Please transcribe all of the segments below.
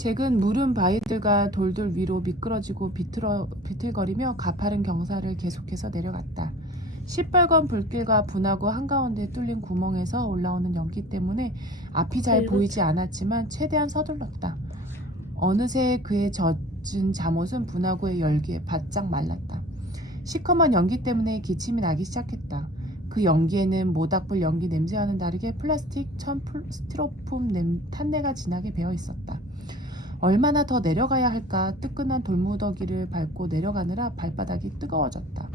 잭은 무른 바위들과 돌들 위로 미끄러지고 비틀거리며 가파른 경사를 계속해서 내려갔다. 시뻘건 불길과 분하고 한가운데 뚫린 구멍에서 올라오는 연기 때문에 앞이 잘 보이지 않았지만 최대한 서둘렀다. 어느새 그의 젖은 잠옷은 분하고의 열기에 바짝 말랐다. 시커먼 연기 때문에 기침이 나기 시작했다. 그 연기에는 모닥불 연기 냄새와는 다르게 플라스틱, 스티로폼 탄내가 진하게 배어 있었다. 얼마나 더 내려가야 할까. 뜨끈한 돌무더기를 밟고 내려가느라 발바닥이 뜨거워졌다.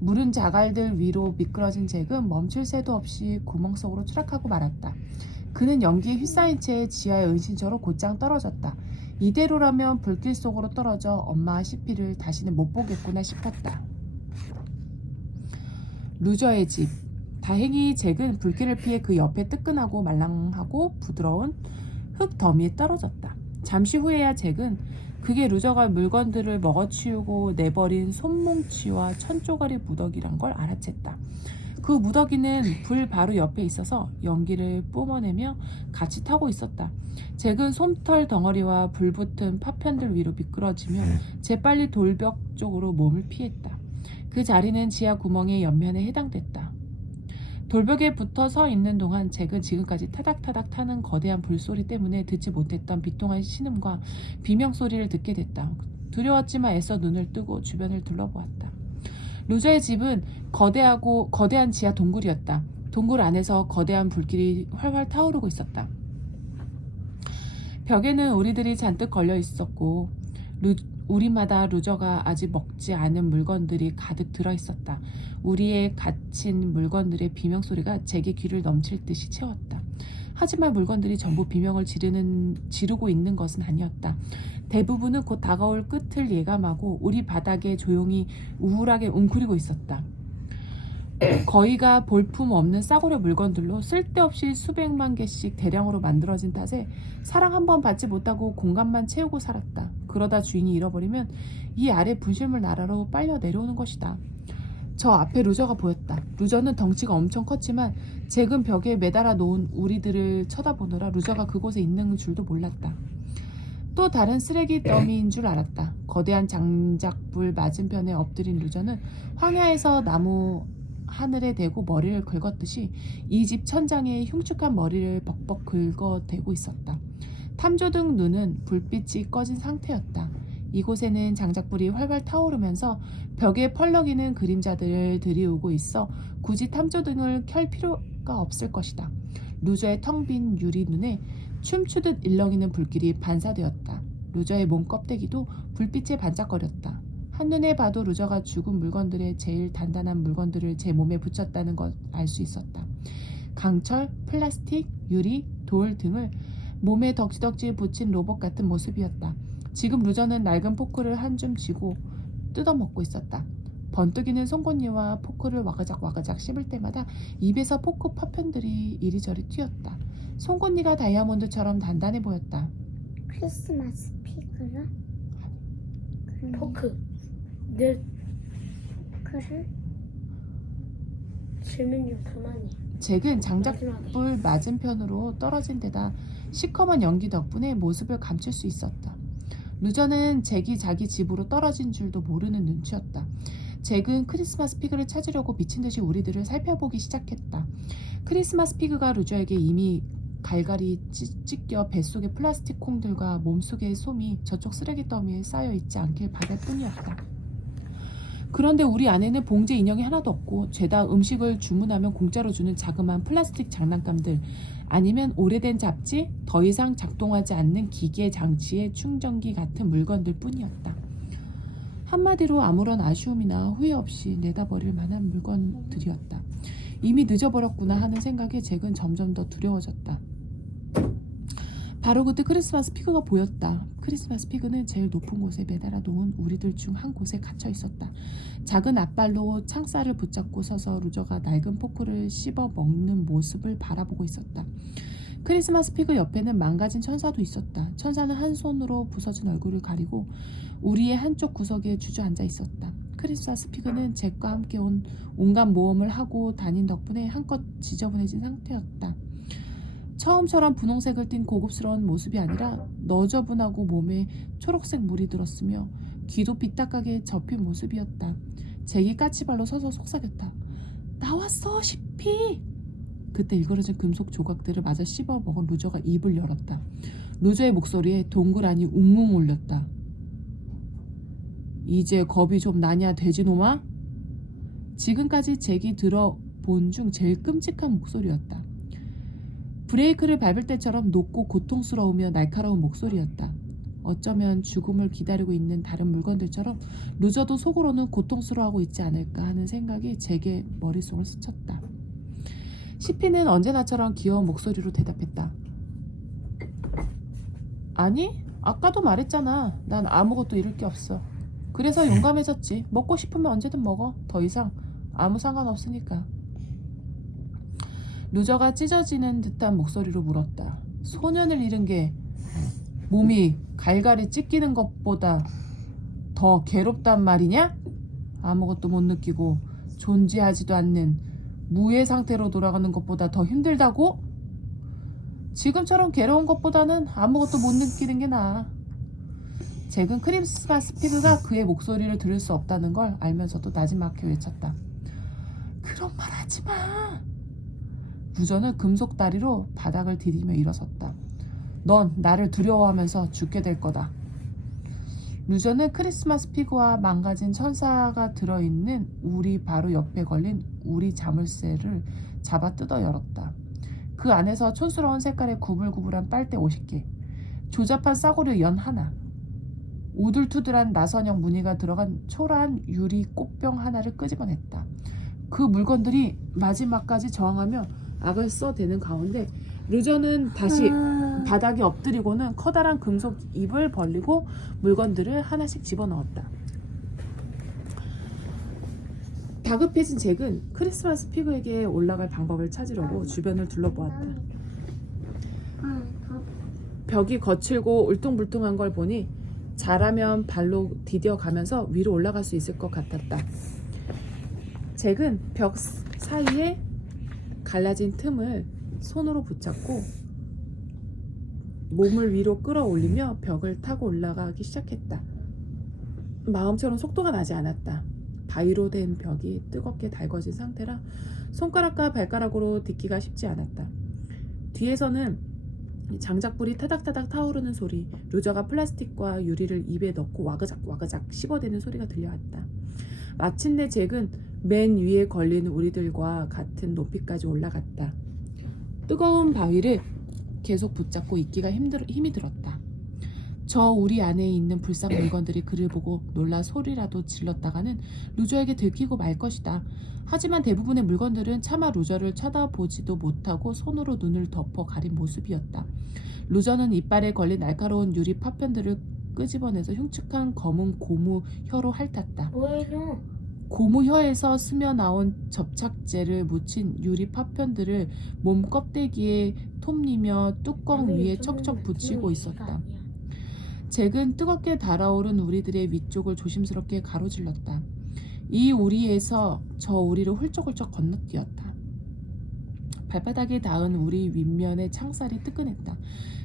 무른 자갈들 위로 미끄러진 잭은 멈출 새도 없이 구멍 속으로 추락하고 말았다. 그는 연기에 휩싸인 채 지하의 은신처로 곧장 떨어졌다. 이대로라면 불길 속으로 떨어져 엄마와 시피를 다시는 못 보겠구나 싶었다. 루저의 집. 다행히 잭은 불길을 피해 그 옆에 뜨끈하고 말랑하고 부드러운 흙 더미에 떨어졌다. 잠시 후에야 잭은 그게 루저가 물건들을 먹어치우고 내버린 솜뭉치와 천조가리 무더기란 걸 알아챘다. 그 무더기는 불 바로 옆에 있어서 연기를 뿜어내며 같이 타고 있었다. 잭은 솜털 덩어리와 불붙은 파편들 위로 미끄러지며 재빨리 돌벽 쪽으로 몸을 피했다. 그 자리는 지하 구멍의 옆면에 해당됐다. 돌벽에 붙어 서 있는 동안 잭은 지금까지 타닥타닥 타는 거대한 불소리 때문에 듣지 못했던 비통한 신음과 비명소리를 듣게 됐다. 두려웠지만 애써 눈을 뜨고 주변을 둘러보았다. 루저의 집은 거대한 지하 동굴이었다. 동굴 안에서 거대한 불길이 활활 타오르고 있었다. 벽에는 우리들이 잔뜩 걸려 있었고 우리마다 루저가 아직 먹지 않은 물건들이 가득 들어있었다. 우리의 갇힌 물건들의 비명소리가 잭의 귀를 넘칠 듯이 채웠다. 하지만 물건들이 전부 비명을 지르고 있는 것은 아니었다. 대부분은 곧 다가올 끝을 예감하고 우리 바닥에 조용히 우울하게 웅크리고 있었다. 거의가 볼품없는 싸구려 물건들로 쓸데없이 수백만 개씩 대량으로 만들어진 탓에 사랑 한 번 받지 못하고 공간만 채우고 살았다. 그러다 주인이 잃어버리면 이 아래 분실물 나라로 빨려 내려오는 것이다. 저 앞에 루저가 보였다. 루저는 덩치가 엄청 컸지만 잭은 벽에 매달아 놓은 우리들을 쳐다보느라 루저가 그곳에 있는 줄도 몰랐다. 또 다른 쓰레기 더미인 줄 알았다. 거대한 장작불 맞은편에 엎드린 루저는 황야에서 나무 하늘에 대고 머리를 긁었듯이 이 집 천장에 흉측한 머리를 벅벅 긁어대고 있었다. 탐조등 눈은 불빛이 꺼진 상태였다. 이곳에는 장작불이 활활 타오르면서 벽에 펄럭이는 그림자들을 들이우고 있어 굳이 탐조등을 켤 필요가 없을 것이다. 루저의 텅 빈 유리 눈에 춤추듯 일렁이는 불길이 반사되었다. 루저의 몸 껍데기도 불빛에 반짝거렸다. 한눈에 봐도 루저가 죽은 물건들의 제일 단단한 물건들을 제 몸에 붙였다는 걸 알 수 있었다. 강철, 플라스틱, 유리, 돌 등을 몸에 덕지덕지 붙인 로봇 같은 모습이었다. 지금 루저는 낡은 포크를 한 줌 쥐고 뜯어먹고 있었다. 번뜩이는 송곳니와 포크를 와그작 씹을 때마다 입에서 포크 파편들이 이리저리 튀었다. 송곳니가 다이아몬드처럼 단단해 보였다. 크리스마스 피그라? 포크 늘 그를? 질문 좀 그만해. 잭은 장작불 맞은편으로 떨어진 데다 시커먼 연기 덕분에 모습을 감출 수 있었다. 루저는 잭이 자기 집으로 떨어진 줄도 모르는 눈치였다. 잭은 크리스마스 피그를 찾으려고 미친 듯이 우리들을 살펴보기 시작했다. 크리스마스 피그가 루저에게 이미 갈갈이 찢겨 뱃속의 플라스틱 콩들과 몸속의 솜이 저쪽 쓰레기 더미에 쌓여 있지 않길 바랄 뿐이었다. 그런데 우리 안에는 봉제 인형이 하나도 없고 죄다 음식을 주문하면 공짜로 주는 자그마한 플라스틱 장난감들 아니면 오래된 잡지, 더 이상 작동하지 않는 기계 장치의 충전기 같은 물건들 뿐이었다. 한마디로 아무런 아쉬움이나 후회 없이 내다버릴 만한 물건들이었다. 이미 늦어버렸구나 하는 생각에 잭은 점점 더 두려워졌다. 바로 그때 크리스마스 피그가 보였다. 크리스마스 피그는 제일 높은 곳에 매달아 놓은 우리들 중 한 곳에 갇혀 있었다. 작은 앞발로 창살을 붙잡고 서서 루저가 낡은 포크를 씹어 먹는 모습을 바라보고 있었다. 크리스마스 피그 옆에는 망가진 천사도 있었다. 천사는 한 손으로 부서진 얼굴을 가리고 우리의 한쪽 구석에 주저앉아 있었다. 크리스마스 피그는 잭과 함께 온갖 모험을 하고 다닌 덕분에 한껏 지저분해진 상태였다. 처음처럼 분홍색을 띤 고급스러운 모습이 아니라 너저분하고 몸에 초록색 물이 들었으며 귀도 삐딱하게 접힌 모습이었다. 잭이 까치발로 서서 속삭였다. 나왔어, 시피! 그때 일그러진 금속 조각들을 마저 씹어 먹은 루저가 입을 열었다. 루저의 목소리에 동그라니 웅웅 울렸다. 이제 겁이 좀 나냐, 돼지놈아? 지금까지 잭이 들어본 중 제일 끔찍한 목소리였다. 브레이크를 밟을 때처럼 높고 고통스러우며 날카로운 목소리였다. 어쩌면 죽음을 기다리고 있는 다른 물건들처럼 루저도 속으로는 고통스러워하고 있지 않을까 하는 생각이 잭의 머릿속을 스쳤다. 시피는 언제나처럼 귀여운 목소리로 대답했다. 아니, 아까도 말했잖아. 난 아무것도 잃을 게 없어. 그래서 용감해졌지. 먹고 싶으면 언제든 먹어. 더 이상 아무 상관없으니까. 루저가 찢어지는 듯한 목소리로 물었다. 소년을 잃은 게 몸이 갈갈이 찢기는 것보다 더 괴롭단 말이냐? 아무것도 못 느끼고 존재하지도 않는 무의 상태로 돌아가는 것보다 더 힘들다고? 지금처럼 괴로운 것보다는 아무것도 못 느끼는 게 나아. 잭은 크리스마스 피그가 그의 목소리를 들을 수 없다는 걸 알면서도 나지막히 외쳤다. 그런 말 하지 마. 루저는 금속 다리로 바닥을 디디며 일어섰다. 넌 나를 두려워하면서 죽게 될 거다. 루저는 크리스마스 피그와 망가진 천사가 들어있는 우리 바로 옆에 걸린 우리 자물쇠를 잡아 뜯어 열었다. 그 안에서 촌스러운 색깔의 구불구불한 빨대 50개, 조잡한 싸구려 연 하나, 우둘투둘한 나선형 무늬가 들어간 초라한 유리 꽃병 하나를 끄집어냈다. 그 물건들이 마지막까지 저항하며 악을 써대는 가운데 루저는 다시 바닥에 엎드리고는 커다란 금속 입을 벌리고 물건들을 하나씩 집어넣었다. 다급해진 잭은 크리스마스 피그에게 올라갈 방법을 찾으려고 주변을 둘러보았다. 벽이 거칠고 울퉁불퉁한 걸 보니 잘하면 발로 디뎌가면서 위로 올라갈 수 있을 것 같았다. 잭은 벽 사이에 갈라진 틈을 손으로 붙잡고 몸을 위로 끌어올리며 벽을 타고 올라가기 시작했다. 마음처럼 속도가 나지 않았다. 바위로 된 벽이 뜨겁게 달궈진 상태라 손가락과 발가락으로 딛기가 쉽지 않았다. 뒤에서는 장작불이 타닥타닥 타오르는 소리, 루저가 플라스틱과 유리를 입에 넣고 와그작 와그작 씹어대는 소리가 들려왔다. 마침내 잭은 맨 위에 걸린 우리들과 같은 높이까지 올라갔다. 뜨거운 바위를 계속 붙잡고 있기가 힘이 들었다. 저 우리 안에 있는 불상 물건들이 그를 보고 놀라 소리라도 질렀다가는 루저에게 들키고 말 것이다. 하지만 대부분의 물건들은 차마 루저를 쳐다보지도 못하고 손으로 눈을 덮어 가린 모습이었다. 루저는 이빨에 걸린 날카로운 유리 파편들을 끄집어내서 흉측한 검은 고무 혀로 핥았다. 뭐예요? 고무 혀에서 스며나온 접착제를 묻힌 유리 파편들을 몸 껍데기에 톱니며 뚜껑 위에 척척 붙이고 있었다. 잭은 뜨겁게 달아오른 우리들의 위쪽을 조심스럽게 가로질렀다. 이 우리에서 저 우리를 훌쩍훌쩍 건너뛰었다. 발바닥에 닿은 우리 윗면의 창살이 뜨끈했다.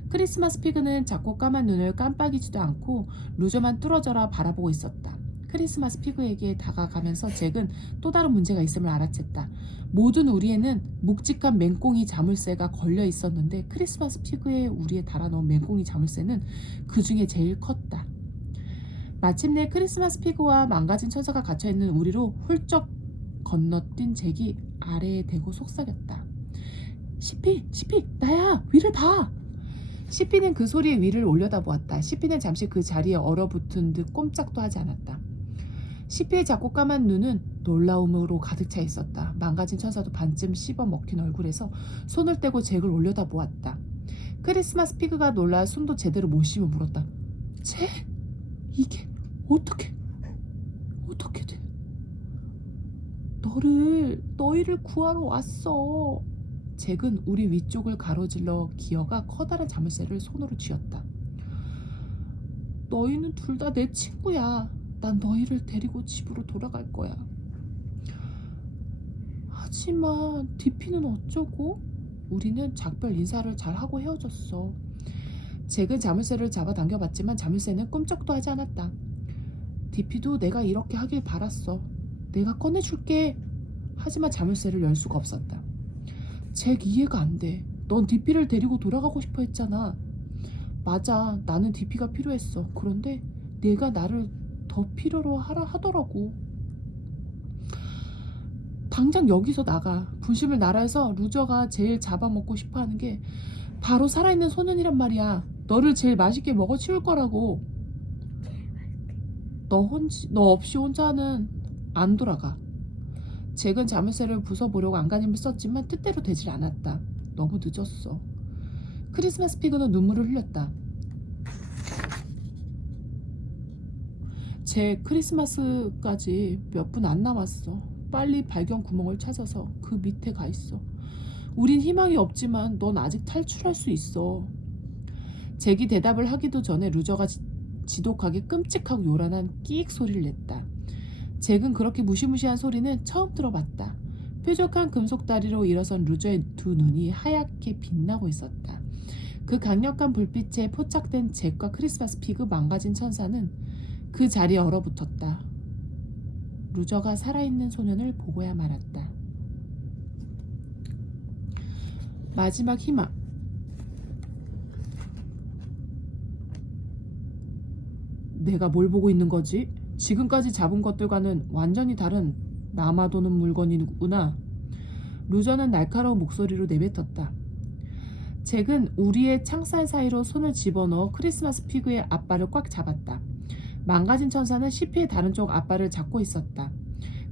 크리스마스 피그는 작고 까만 눈을 깜빡이지도 않고 루저만 뚫어져라 바라보고 있었다. 크리스마스 피그에게 다가가면서 잭은 또 다른 문제가 있음을 알아챘다. 모든 우리에는 묵직한 맹꽁이 자물쇠가 걸려 있었는데 크리스마스 피그의 우리에 달아놓은 맹꽁이 자물쇠는 그 중에 제일 컸다. 마침내 크리스마스 피그와 망가진 천사가 갇혀있는 우리로 훌쩍 건너뛴 잭이 아래에 대고 속삭였다. 시피! 나야! 위를 봐! 시피는 그 소리에 위를 올려다보았다. 시피는 잠시 그 자리에 얼어붙은 듯 꼼짝도 하지 않았다. 시피의 작고 까만 눈은 놀라움으로 가득 차 있었다. 망가진 천사도 반쯤 씹어 먹힌 얼굴에서 손을 떼고 잭을 올려다보았다. 크리스마스 피그가 놀라 숨도 제대로 못 쉬며 물었다. 잭? 이게 어떻게 돼? 너희를 구하러 왔어. 잭은 우리 위쪽을 가로질러 기어가 커다란 자물쇠를 손으로 쥐었다. 너희는 둘 다 내 친구야. 난 너희를 데리고 집으로 돌아갈 거야. 하지만 디피는 어쩌고? 우리는 작별 인사를 잘 하고 헤어졌어. 잭은 자물쇠를 잡아당겨봤지만 자물쇠는 꿈쩍도 하지 않았다. DP도 내가 이렇게 하길 바랐어. 내가 꺼내줄게. 하지만 자물쇠를 열 수가 없었다. 잭 이해가 안 돼. 넌 DP를 데리고 돌아가고 싶어 했잖아. 맞아. 나는 DP가 필요했어. 그런데 내가 나를 더 필요로 하라 하더라고. 당장 여기서 나가. 분심을 나라에서 루저가 제일 잡아먹고 싶어하는 게 바로 살아있는 소년이란 말이야. 너를 제일 맛있게 먹어 치울 거라고. 너 없이 혼자는 안 돌아가. 잭은 자물쇠를 부숴보려고 안간힘을 썼지만 뜻대로 되질 않았다. 너무 늦었어. 크리스마스 피그는 눈물을 흘렸다. 잭, 크리스마스까지 몇 분 안 남았어. 빨리 발견 구멍을 찾아서 그 밑에 가 있어. 우린 희망이 없지만 넌 아직 탈출할 수 있어. 잭이 대답을 하기도 전에 루저가 지독하게 끔찍하고 요란한 끼익 소리를 냈다. 잭은 그렇게 무시무시한 소리는 처음 들어봤다. 뾰족한 금속 다리로 일어선 루저의 두 눈이 하얗게 빛나고 있었다. 그 강력한 불빛에 포착된 잭과 크리스마스 피그 망가진 천사는 그 자리에 얼어붙었다. 루저가 살아있는 소년을 보고야 말았다. 마지막 희망. 내가 뭘 보고 있는 거지? 지금까지 잡은 것들과는 완전히 다른 남아도는 물건이구나. 루저는 날카로운 목소리로 내뱉었다. 잭은 우리의 창살 사이로 손을 집어넣어 크리스마스 피그의 앞발을 꽉 잡았다. 망가진 천사는 CP의 다른 쪽 앞발을 잡고 있었다.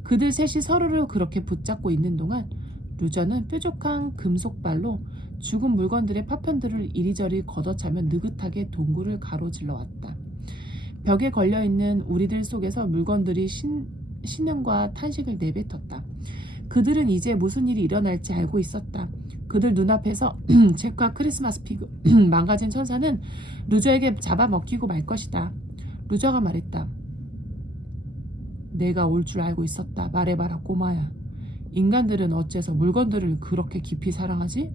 그들 셋이 서로를 그렇게 붙잡고 있는 동안 루저는 뾰족한 금속발로 죽은 물건들의 파편들을 이리저리 걷어차며 느긋하게 동굴을 가로질러 왔다. 벽에 걸려있는 우리들 속에서 물건들이 신음과 탄식을 내뱉었다. 그들은 이제 무슨 일이 일어날지 알고 있었다. 그들 눈앞에서 잭과 크리스마스 피그, 망가진 천사는 루저에게 잡아먹히고 말 것이다. 루저가 말했다. 내가 올 줄 알고 있었다. 말해봐라 꼬마야. 인간들은 어째서 물건들을 그렇게 깊이 사랑하지?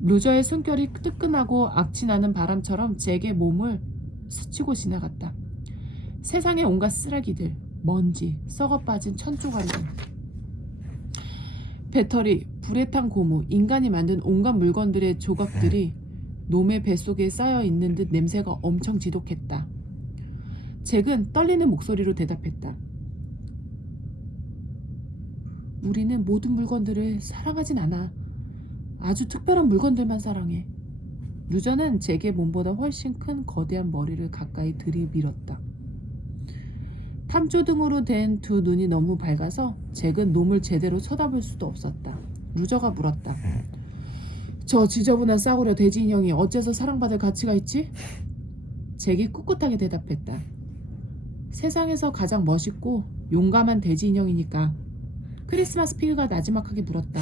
루저의 숨결이 뜨끈하고 악취나는 바람처럼 잭의 몸을 스치고 지나갔다. 세상의 온갖 쓰레기들, 먼지, 썩어빠진 천조각들, 배터리, 불에 탄 고무, 인간이 만든 온갖 물건들의 조각들이 놈의 뱃속에 쌓여있는 듯 냄새가 엄청 지독했다. 잭은 떨리는 목소리로 대답했다. 우리는 모든 물건들을 사랑하진 않아. 아주 특별한 물건들만 사랑해. 루저는 잭의 몸보다 훨씬 큰 거대한 머리를 가까이 들이밀었다. 탐조등으로 된 두 눈이 너무 밝아서 잭은 놈을 제대로 쳐다볼 수도 없었다. 루저가 물었다. 저 지저분한 싸구려 돼지 인형이 어째서 사랑받을 가치가 있지? 잭이 꿋꿋하게 대답했다. 세상에서 가장 멋있고 용감한 돼지 인형이니까. 크리스마스 피그가 나지막하게 물었다.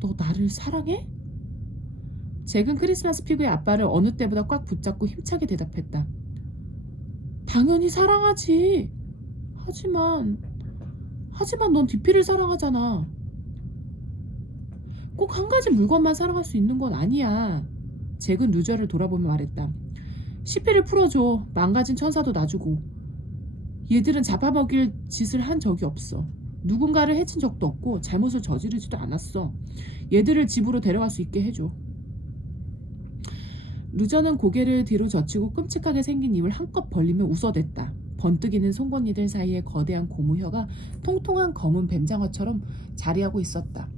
너 나를 사랑해? 잭은 크리스마스 피그의 앞발을 어느 때보다 꽉 붙잡고 힘차게 대답했다. 당연히 사랑하지. 하지만 넌 DP를 사랑하잖아. 꼭 한 가지 물건만 사랑할 수 있는 건 아니야. 잭은 루저를 돌아보며 말했다. CP를 풀어줘. 망가진 천사도 놔주고. 얘들은 잡아먹일 짓을 한 적이 없어. 누군가를 해친 적도 없고 잘못을 저지르지도 않았어. 얘들을 집으로 데려갈 수 있게 해줘. 루저는 고개를 뒤로 젖히고 끔찍하게 생긴 입을 한껏 벌리며 웃어댔다. 번뜩이는 송곳니들 사이에 거대한 고무혀가 통통한 검은 뱀장어처럼 자리하고 있었다.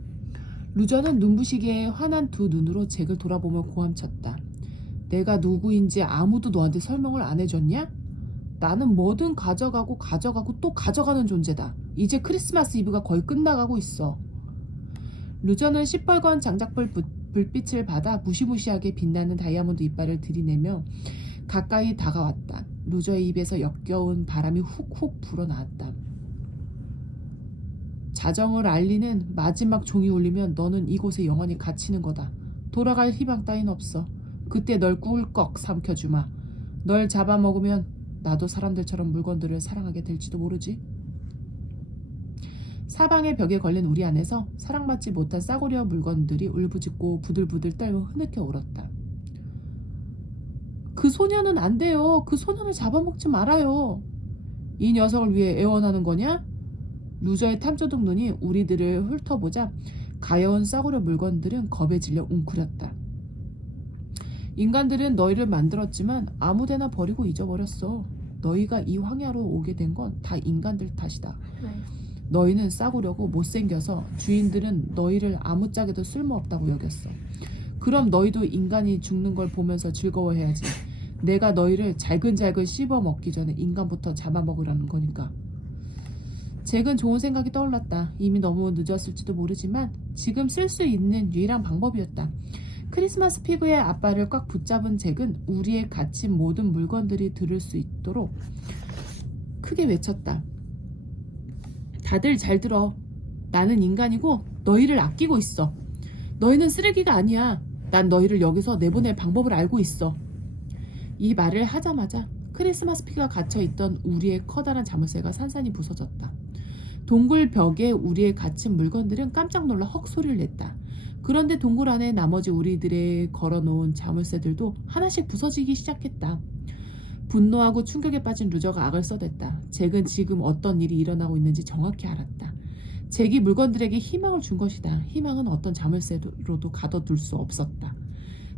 루저는 눈부시게 환한 두 눈으로 잭을 돌아보며 고함쳤다. 내가 누구인지 아무도 너한테 설명을 안 해줬냐? 나는 뭐든 가져가고 또 가져가는 존재다. 이제 크리스마스 이브가 거의 끝나가고 있어. 루저는 시뻘건 장작불 불빛을 받아 무시무시하게 빛나는 다이아몬드 이빨을 들이내며 가까이 다가왔다. 루저의 입에서 역겨운 바람이 훅훅 불어나왔다. 자정을 알리는 마지막 종이 울리면 너는 이곳에 영원히 갇히는 거다. 돌아갈 희망 따윈 없어. 그때 널 꿀꺽 삼켜주마. 널 잡아먹으면 나도 사람들처럼 물건들을 사랑하게 될지도 모르지. 사방의 벽에 걸린 우리 안에서 사랑받지 못한 싸구려 물건들이 울부짖고 부들부들 떨고 흐느껴 울었다. 그 소년은 안 돼요. 그 소년을 잡아먹지 말아요. 이 녀석을 위해 애원하는 거냐? 루저의 탐조등 눈이 우리들을 훑어보자 가여운 싸구려 물건들은 겁에 질려 웅크렸다. 인간들은 너희를 만들었지만 아무데나 버리고 잊어버렸어. 너희가 이 황야로 오게 된 건 다 인간들 탓이다. 너희는 싸구려고 못생겨서 주인들은 너희를 아무짝에도 쓸모없다고 여겼어. 그럼 너희도 인간이 죽는 걸 보면서 즐거워해야지. 내가 너희를 잘근잘근 씹어 먹기 전에 인간부터 잡아먹으라는 거니까. 잭은 좋은 생각이 떠올랐다. 이미 너무 늦었을지도 모르지만 지금 쓸 수 있는 유일한 방법이었다. 크리스마스 피그의 아빠를 꽉 붙잡은 잭은 우리의 갇힌 모든 물건들이 들을 수 있도록 크게 외쳤다. 다들 잘 들어. 나는 인간이고 너희를 아끼고 있어. 너희는 쓰레기가 아니야. 난 너희를 여기서 내보낼 방법을 알고 있어. 이 말을 하자마자 크리스마스 피그가 갇혀있던 우리의 커다란 자물쇠가 산산이 부서졌다. 동굴 벽에 우리의 갇힌 물건들은 깜짝 놀라 헉 소리를 냈다. 그런데 동굴 안에 나머지 우리들의 걸어놓은 자물쇠들도 하나씩 부서지기 시작했다. 분노하고 충격에 빠진 루저가 악을 써댔다. 잭은 지금 어떤 일이 일어나고 있는지 정확히 알았다. 잭이 물건들에게 희망을 준 것이다. 희망은 어떤 자물쇠로도 가둬둘 수 없었다.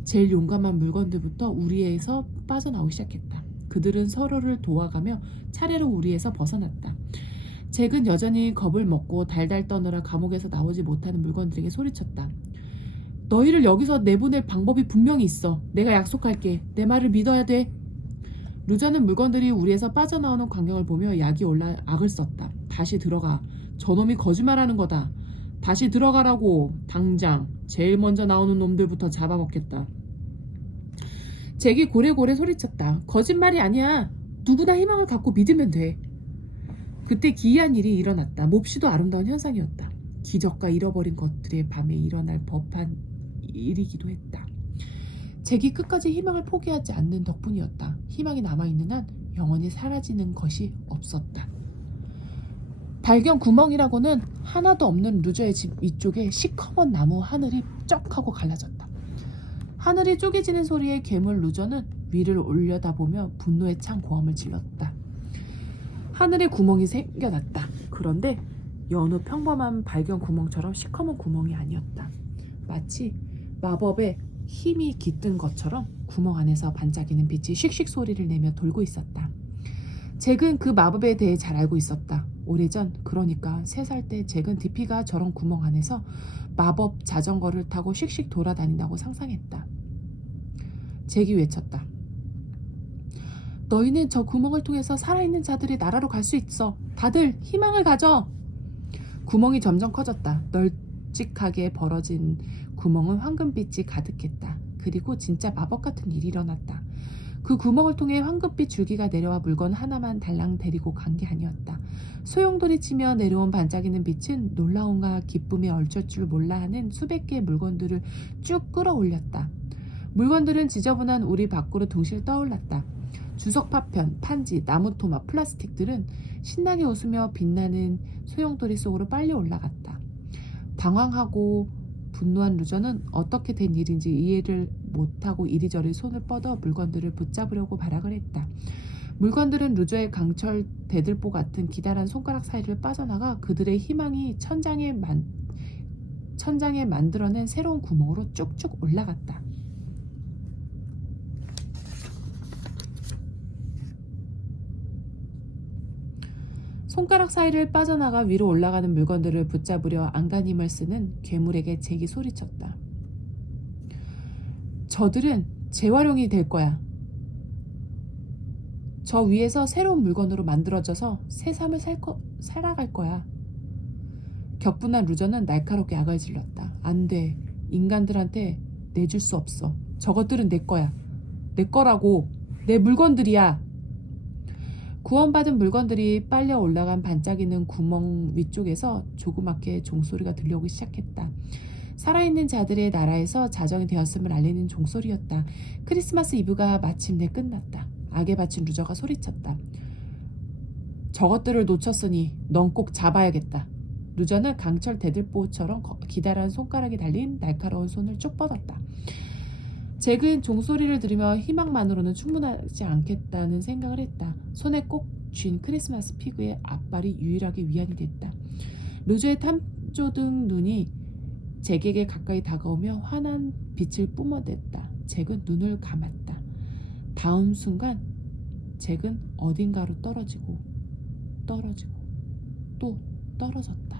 제일 용감한 물건들부터 우리에서 빠져나오기 시작했다. 그들은 서로를 도와가며 차례로 우리에서 벗어났다. 잭은 여전히 겁을 먹고 달달 떠느라 감옥에서 나오지 못하는 물건들에게 소리쳤다. 너희를 여기서 내보낼 방법이 분명히 있어. 내가 약속할게. 내 말을 믿어야 돼. 루저는 물건들이 우리에서 빠져나오는 광경을 보며 약이 올라 악을 썼다. 다시 들어가. 저놈이 거짓말하는 거다. 다시 들어가라고. 당장. 제일 먼저 나오는 놈들부터 잡아먹겠다. 잭이 고래고래 소리쳤다. 거짓말이 아니야. 누구나 희망을 갖고 믿으면 돼. 그때 기이한 일이 일어났다. 몹시도 아름다운 현상이었다. 기적과 잃어버린 것들의 밤에 일어날 법한 일이기도 했다. 잭이 끝까지 희망을 포기하지 않는 덕분이었다. 희망이 남아있는 한 영원히 사라지는 것이 없었다. 발견 구멍이라고는 하나도 없는 루저의 집 위쪽에 시커먼 나무 하늘이 쩍 하고 갈라졌다. 하늘이 쪼개지는 소리에 괴물 루저는 위를 올려다보며 분노에 찬 고함을 질렀다. 하늘에 구멍이 생겨났다. 그런데 여느 평범한 발견 구멍처럼 시커먼 구멍이 아니었다. 마치 마법에 힘이 깃든 것처럼 구멍 안에서 반짝이는 빛이 씩씩 소리를 내며 돌고 있었다. 잭은 그 마법에 대해 잘 알고 있었다. 오래전, 그러니까 3살 때 잭은 디피가 저런 구멍 안에서 마법 자전거를 타고 씩씩 돌아다닌다고 상상했다. 잭이 외쳤다. 너희는 저 구멍을 통해서 살아있는 자들의 나라로 갈 수 있어. 다들 희망을 가져. 구멍이 점점 커졌다. 널찍하게 벌어진 구멍은 황금빛이 가득했다. 그리고 진짜 마법 같은 일이 일어났다. 그 구멍을 통해 황금빛 줄기가 내려와 물건 하나만 달랑 데리고 간 게 아니었다. 소용돌이치며 내려온 반짝이는 빛은 놀라움과 기쁨에 얼쩔 줄 몰라 하는 수백 개의 물건들을 쭉 끌어올렸다. 물건들은 지저분한 우리 밖으로 둥실 떠올랐다. 주석 파편, 판지, 나무 토막, 플라스틱들은 신나게 웃으며 빛나는 소용돌이 속으로 빨리 올라갔다. 당황하고 분노한 루저는 어떻게 된 일인지 이해를 못하고 이리저리 손을 뻗어 물건들을 붙잡으려고 발악을 했다. 물건들은 루저의 강철 대들보 같은 기다란 손가락 사이를 빠져나가 그들의 희망이 천장에 만들어낸 새로운 구멍으로 쭉쭉 올라갔다. 손가락 사이를 빠져나가 위로 올라가는 물건들을 붙잡으려 안간힘을 쓰는 괴물에게 잭이 소리쳤다. 저들은 재활용이 될 거야. 저 위에서 새로운 물건으로 만들어져서 새 삶을 살아갈 거야. 격분한 루저는 날카롭게 악을 질렀다. 안 돼. 인간들한테 내줄 수 없어. 저것들은 내 거야. 내 거라고. 내 물건들이야. 구원받은 물건들이 빨려 올라간 반짝이는 구멍 위쪽에서 조그맣게 종소리가 들려오기 시작했다. 살아있는 자들의 나라에서 자정이 되었음을 알리는 종소리였다. 크리스마스 이브가 마침내 끝났다. 악에 바친 루저가 소리쳤다. 저것들을 놓쳤으니 넌 꼭 잡아야겠다. 루저는 강철 대들보처럼 기다란 손가락이 달린 날카로운 손을 쭉 뻗었다. 잭은 종소리를 들으며 희망만으로는 충분하지 않겠다는 생각을 했다. 손에 꼭 쥔 크리스마스 피그의 앞발이 유일하게 위안이 됐다. 루저의 탐조등 눈이 잭에게 가까이 다가오며 환한 빛을 뿜어댔다. 잭은 눈을 감았다. 다음 순간 잭은 어딘가로 떨어지고 또 떨어졌다.